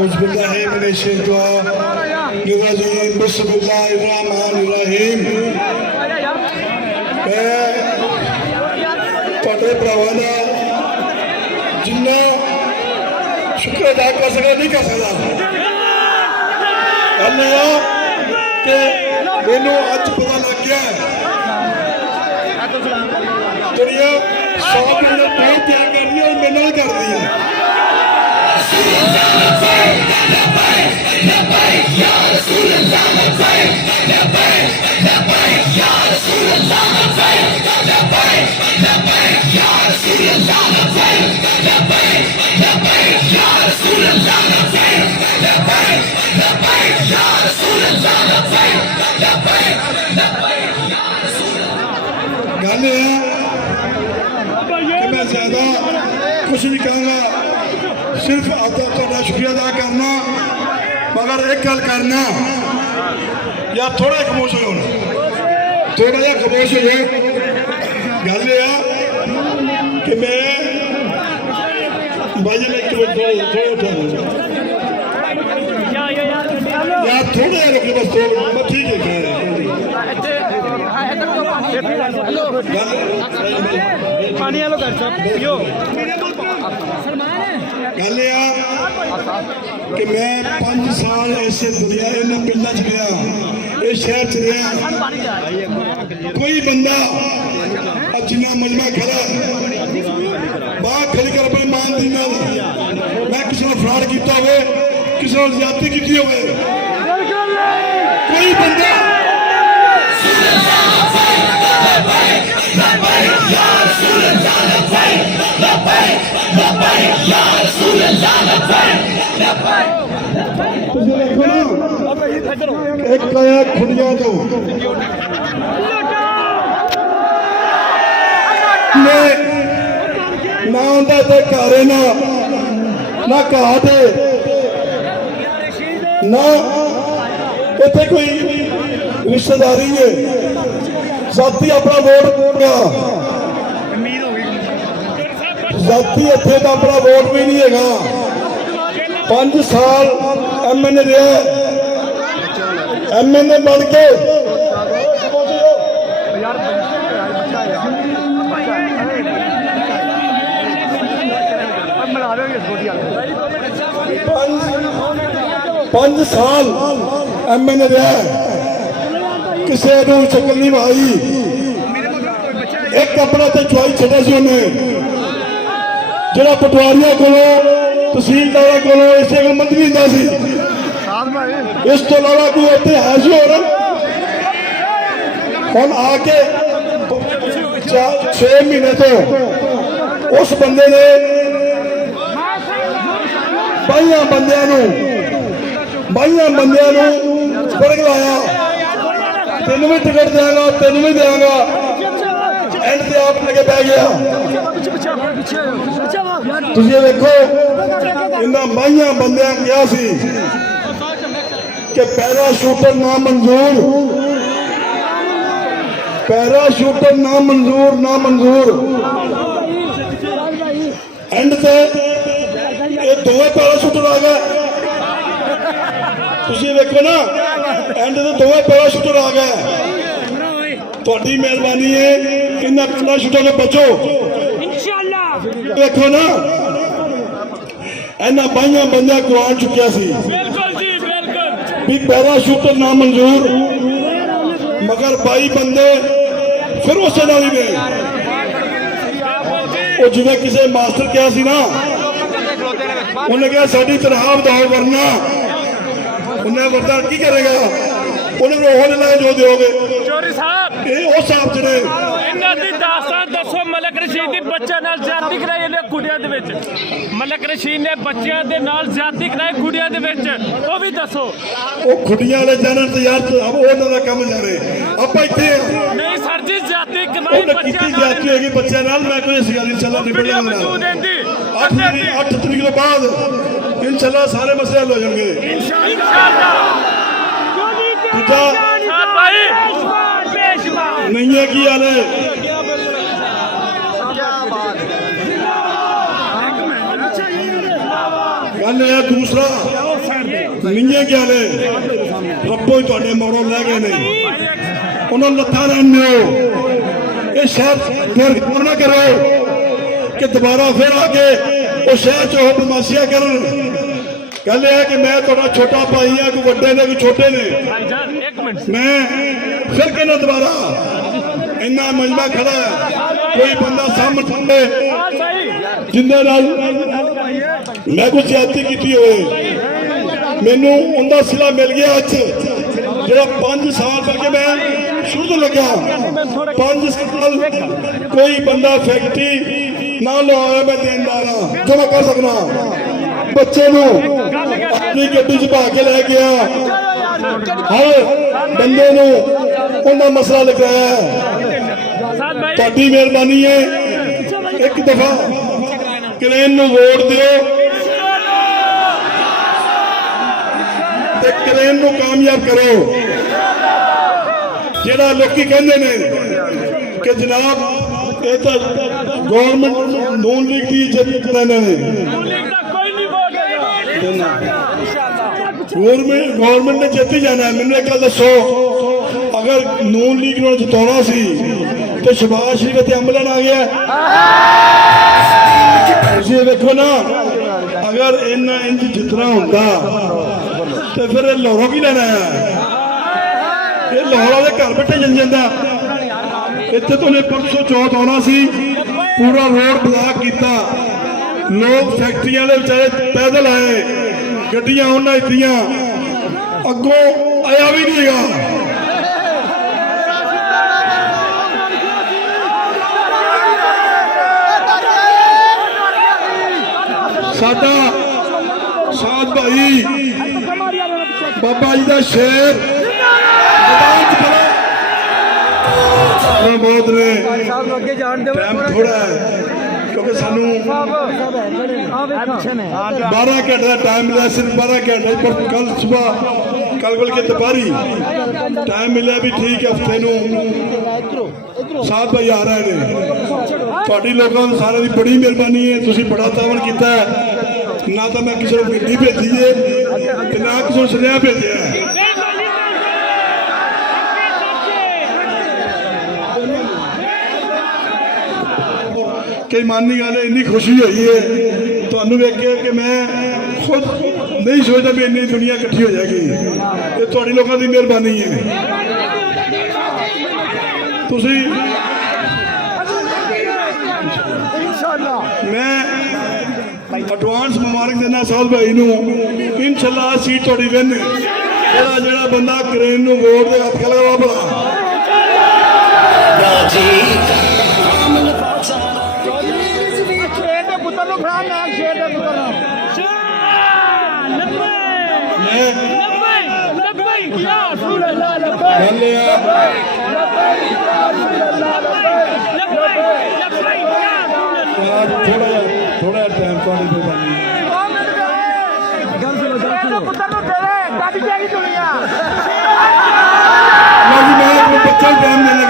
औज़ुबिल्लाहिमिनश्शैतानिर्रजीम बिस्मिल्लाहिर्रहमानिर्रहीम। ਤੁਹਾਡੇ ਭਰਾਵਾਂ ਦਾ ਜਿੰਨਾ ਸ਼ੁਕਰ ਅਦਾ ਕਰ ਸਕਦਾ ਨਹੀਂ ਕਰ ਸਕਦਾ। ਗੱਲ ਇਹ ਆ ਕਿ ਮੈਨੂੰ ਅੱਜ ਪਤਾ ਲੱਗ ਗਿਆ ਜਿਹੜੀਆਂ 100 ਮਿੰਟ ਨਹੀਂ ਤਿਆਰ ਕਰਨੀ ਉਹ ਮੇਰੇ ਨਾਲ ਕਰਦੀ ਹੈ। ਗੱਲ ਇਹ है कि मैं ज्यादा कुछ नहीं कहूँगा, सिर्फ आपका शुक्रिया अदा करना, मगर एक गल करना या थोड़ा खामोश हो, थोड़ा जहा खामोश हो जाए। गल ये कि मैं भाई एक यार थोड़ा जहा रुके बस, थोड़ा ठीक है कह रहे गल कि मैं 5 साल ऐसे दुनिया इन्हें पिंडा च गया, इस शहर च रहा, कोई बंदा जिन्ना मजमा खड़ा बाहर खड़ी कर अपने मान दी नाल मैं किसी ने फ्रॉड किया हो, किसी ने ज्यादती की हो, कोई बंदा एक खुदिया तो ना उनका घर है ना घाट है ना इतने कोई रिश्तेदारी है, जाती अपना वोट गया, जाती इतने का अपना वोट भी नहीं है। 5 साल MNA रहा, MNA बन के पांच साल MNA रहा, किसी को शक्ल नहीं भाई, एक अपना तो चुआई छड़ा सी उन्हें जरा पटवारियों को तहसीलदार को इसे मंत्री होंदा सी, इस तो अलावा कोई इतने है सी होर हम आके 6 महीने तो उस बंदे ने 22 बंदियां बरगलाया, तेन भी टिकट देंगा, तेन भी देंगा, एंड से आप लगे पै गया। तुम देखो इन्होंने 22 बंदियां कहा सी कि पैराशूटर ना मंजूर, पैराशूटर ना मंजूर, ना मंजूर। एंड से ये 2 पैराशूटर आ गए, तुम देखो ना एंड से 2 पैराशूटर आ गए। थोड़ी मेहरबानी है इन्होंने पैराशूटर से बचो। देखो ना इन्होंने 22 बंदे कुरान चुकिया सी भी पैराशूटर ना मंजूर, मगर 22 बंदे फिर उस नाल ही ने जिन्हें किसी मास्टर कहा सी ना, उन्हें कहा साड़ी तनख्वाह बताओ वरना उन्हें वरना की करेगा, उन्हें वो लाए जो दोगे चोरी साहब उस साहब जड़े दसो मलिक रशीद की बच्चे नाल ज्यादती कराई ने कुड़िया दे विच, मलिक रशीद ने बच्चों के नाल ज्यादती कराई कुड़िया दे विच, वो भी दसो। वो खुड़िया वाले जानन ते यार अब उन्हां दा काम जा रहे ਆਪਾਂ ਇੱਥੇ नहीं सर जी ज्यादती कराई बच्चों नाल ज्यादती होगी बच्चों नाल, मैं कोई इस गल इंशाल्लाह निबड़ जाऊंगा। मौजूद हैंदी 8 तरीक के बाद इंशाल्लाह सारे मसले हल हो जाएंगे इंशाल्लाह। दूजा भाई नहीं है की हाल है, गल है दूसरा ਨਿੰਗੇ ਗਿਆਲੇ ਰੱਬੋ ਹੀ ਤੁਹਾਡੇ ਮੋੜੋਂ ਲੈ ਗਏ ਨੇ, ਉਹਨਾਂ ਨੂੰ ਲੱਥਾ ਰਹਿਣ ਦਿਓ। ਇਹ ਸ਼ਹਿਰ ਫਿਰ ਨਾ ਕਰੋ ਕਿ ਦੁਬਾਰਾ ਫਿਰ ਆ ਕੇ ਉਹ ਸ਼ਹਿਰ 'ਚ ਉਹ ਬਦਮਾਸ਼ੀਆਂ ਕਰਨ। ਗੱਲ ਇਹ ਹੈ ਕਿ ਮੈਂ ਤੁਹਾਡਾ ਛੋਟਾ ਭਾਈ ਆ, ਕੋਈ ਵੱਡੇ ਨੇ ਕੋਈ ਛੋਟੇ ਨੇ। ਮੈਂ ਫਿਰ ਕਹਿੰਦਾ ਦੁਬਾਰਾ ਇੰਨਾ ਮਜਮਾ ਖੜਾ ਹੈ, ਕੋਈ ਬੰਦਾ ਸਾਹਮਣੇ ਜਿੰਦੇ ਨਾਲ ਮੈਂ ਕੋਈ ਜ਼ਿਆਦਤੀ ਕੀਤੀ ਹੋਵੇ, ਮੈਨੂੰ ਉਹਦਾ ਸਿਲਾ ਮਿਲ ਗਿਆ ਅੱਜ, ਜਿਹੜਾ 5 ਸਾਲ ਕਰਕੇ ਮੈਂ ਸ਼ੁਰੂ ਤੋਂ ਲੱਗਾ 5 ਸਾਲ ਕੋਈ ਬੰਦਾ ਫੈਕਟਰੀ ਨਾ ਲਵਾਇਆ, ਮੈਂ ਦੇਣਦਾਰ ਹਾਂ ਜੋ ਮੈਂ ਕਰ ਸਕਦਾ। ਬੱਚੇ ਨੂੰ ਆਪਣੀ ਗੱਡੀ 'ਚ ਪਾ ਕੇ ਲੈ ਗਿਆ, ਹਰ ਬੰਦੇ ਨੂੰ ਉਹਦਾ ਮਸਲਾ ਲਿਖਾਇਆ। ਤੁਹਾਡੀ ਮਿਹਰਬਾਨੀ ਹੈ, ਇੱਕ ਦਫਾ ਕਰੇਨ ਨੂੰ ਵੋਟ ਦਿਓ ਤੇ ਕਰੇਨ ਨੂੰ ਕਾਮਯਾਬ ਕਰੋ। ਜਿਹੜਾ ਲੋਕੀ ਕਹਿੰਦੇ ਨੇ ਕਿ ਜਨਾਬ ਇਹ ਤਾਂ ਗਵਰਨਮੈਂਟ ਨੂਨ ਲੀਗ ਦੀ ਇੱਜ਼ਤ ਲੈਂਦੇ ਨੇ, ਗਵਰਨਮੈਂਟ ਨੇ ਜਿੱਤੀ ਜਾਣਾ। ਮੈਨੂੰ ਇੱਕ ਗੱਲ ਦੱਸੋ, ਅਗਰ ਨੂਨ ਲੀਗ ਨੂੰ ਜਿਤਾਉਣਾ ਸੀ ਤੇ ਸ਼ਬਾਜ਼ ਸ਼ਰੀਫ ਤੇ ਅੰਬਲਨ ਆ ਗਿਆ। ਤੁਸੀਂ ਵੇਖੋ ਨਾ, ਅਗਰ ਇਹਨਾਂ ਇੰਜ ਜਿੱਤਣਾ ਹੁੰਦਾ ਤੇ ਫਿਰ ਇਹ ਲਾਹੌਰੋਂ ਕੀ ਲੈਣਾ ਹੈ? ਇਹ ਲਾਹੌਰ ਵਾਲੇ ਘਰ ਬੈਠੇ ਜਨ ਜਾਂਦਾ। ਇੱਥੇ ਤੋਂ ਨੇ ਪਰਸੋਂ ਚੌਥ ਆਉਣਾ ਸੀ, ਪੂਰਾ ਰੋਡ ਬਲਾਕ ਕੀਤਾ, ਲੋਕ ਫੈਕਟਰੀਆਂ ਦੇ ਵਿਚਾਰੇ ਪੈਦਲ ਆਏ, ਗੱਡੀਆਂ ਉਹਨਾਂ ਦਿੱਤੀਆਂ, ਅੱਗੋਂ ਆਇਆ ਵੀ ਨਹੀਂ ਹੈਗਾ। ਸਾਡਾ ਸਾਧ ਭਾਈ ਬਾਬਾ ਜੀ ਦਾ ਸ਼ੇਰ ਬਹੁਤ ਨੇ, ਟਾਈਮ ਥੋੜਾ ਹੈ ਕਿਉਂਕਿ ਸਾਨੂੰ 12 ਘੰਟੇ ਦਾ ਟਾਈਮ ਮਿਲਿਆ, ਸਿਰਫ 12 ਘੰਟੇ, ਪਰ ਕੱਲ ਸਵੇਰ ਕੱਲ ਕੋਲ ਕੇ ਦੁਪਹਿਰੀ ਟਾਈਮ ਮਿਲਿਆ ਵੀ ਠੀਕ ਹੈ। ਹਫਤੇ ਨੂੰ ਸਾਧ ਭਾਈ ਆ ਰਹੇ ਨੇ। ਤੁਹਾਡੀ ਲੋਕਾਂ ਨੂੰ ਸਾਰਿਆਂ ਦੀ ਬੜੀ ਮਿਹਰਬਾਨੀ ਹੈ, ਤੁਸੀਂ ਬੜਾ ਤਾਵਨ ਕੀਤਾ ਹੈ। ਨਾ ਤਾਂ ਮੈਂ ਕਿਸੇ ਨੂੰ ਗੱਡੀ ਭੇਜੀ ਹੈ ਤੇ ਨਾ ਕਿਸੇ ਨੂੰ ਸੁਨੇਹਾ ਭੇਜਿਆ ਹੈ। ਕਈ ਮਾਨੀ ਗੱਲ ਹੈ, ਇੰਨੀ ਖੁਸ਼ੀ ਹੋਈ ਹੈ ਤੁਹਾਨੂੰ ਵੇਖ ਕੇ ਕਿ ਮੈਂ ਖੁਦ ਨਹੀਂ ਸੋਚਦਾ ਵੀ ਇੰਨੀ ਦੁਨੀਆ ਇਕੱਠੀ ਹੋ ਜਾਏਗੀ। ਇਹ ਤੁਹਾਡੀ ਲੋਕਾਂ ਦੀ ਮਿਹਰਬਾਨੀ ਹੈ। ਤੁਸੀਂ ਮੈਂ ਐਡਵਾਂਸ ਮੁਬਾਰਕ ਦੇਣਾ ਸਾਧ ਭਾਈ ਨੂੰ। ਇਨਸ਼ਾਅੱਲਾ ਸੀਟ ਤੁਹਾਡੀ ਵਿਨ। ਜਿਹੜਾ ਬੰਦਾ ਕਰੇਨ ਨੂੰ ਵੋਟ ਦੇ ਹੱਥ ਲਗਾਵਾ ਭਲਾ ਥੋੜਾ ਟਾਈਮ ਤੁਹਾਡੇ ਤੋਂ ਬਣੀ ਬੱਚਾ ਟਾਈਮ ਮਿਲੇਗਾ।